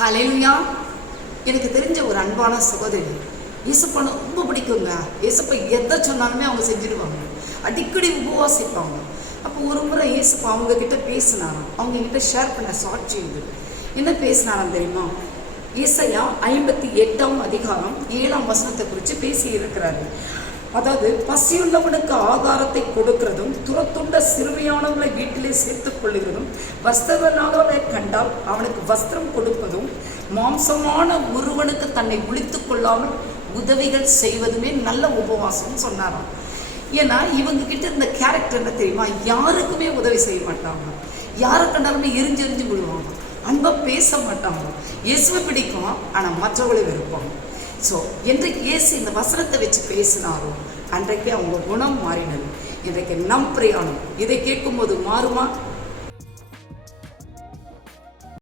ஹல்லேலூயா. எனக்கு தெரிஞ்ச ஒரு அன்பான சகோதரி, இயேசுப்பனை ரொம்ப பிடிக்குங்க. இயேசுப்பை எதை சொன்னாலுமே அவங்க செஞ்சிருவாங்க. அடிக்கடி உபவாசிப்பாங்க. அப்போ ஒரு முறை இயேசுப்பா அவங்க கிட்ட பேசினாராம். அவங்க கிட்ட ஷேர் பண்ண சாட்சி இது. என்ன பேசினாராம் தெரியுமா? ஏசாயா 58ஆம் அதிகாரம் 7ஆம் வசனத்தை குறித்து பேசி இருக்கிறாரு. அதாவது, பசியுள்ளவனுக்கு ஆகாரத்தை கொடுக்கிறதும், துரத்துண்ட சிறுமியானவர்களை வீட்டிலே சேர்த்துக் கொள்ளுகிறதும், வஸ்திரனாகவே கண்டால் அவனுக்கு வஸ்திரம் கொடுப்பதும், மாம்சமான ஒருவனுக்கு தன்னை விழித்து கொள்ளாமல் உதவிகள் செய்வதுமே நல்ல உபவாசம் சொன்னாராம். ஏன்னா இவங்க கிட்ட இருந்த கேரக்டர் என்ன தெரியுமா? யாருக்குமே உதவி செய்ய மாட்டாங்க, யாரை கண்டாலுமே எரிஞ்செறிஞ்சு விடுவாங்க, அன்பாக பேச மாட்டாங்க. இயேசுவை பிடிக்கும், ஆனால் மற்றவர்களை வெறுப்பாங்க. ஸோ என்றைக்கு இயேசு இந்த வசனத்தை வச்சு பேசினாரோ அன்றைக்கு அவங்க குணம் மாறினது. இன்றைக்கு நம் பிரயாணம் இதை கேட்கும்போது மாறுமா?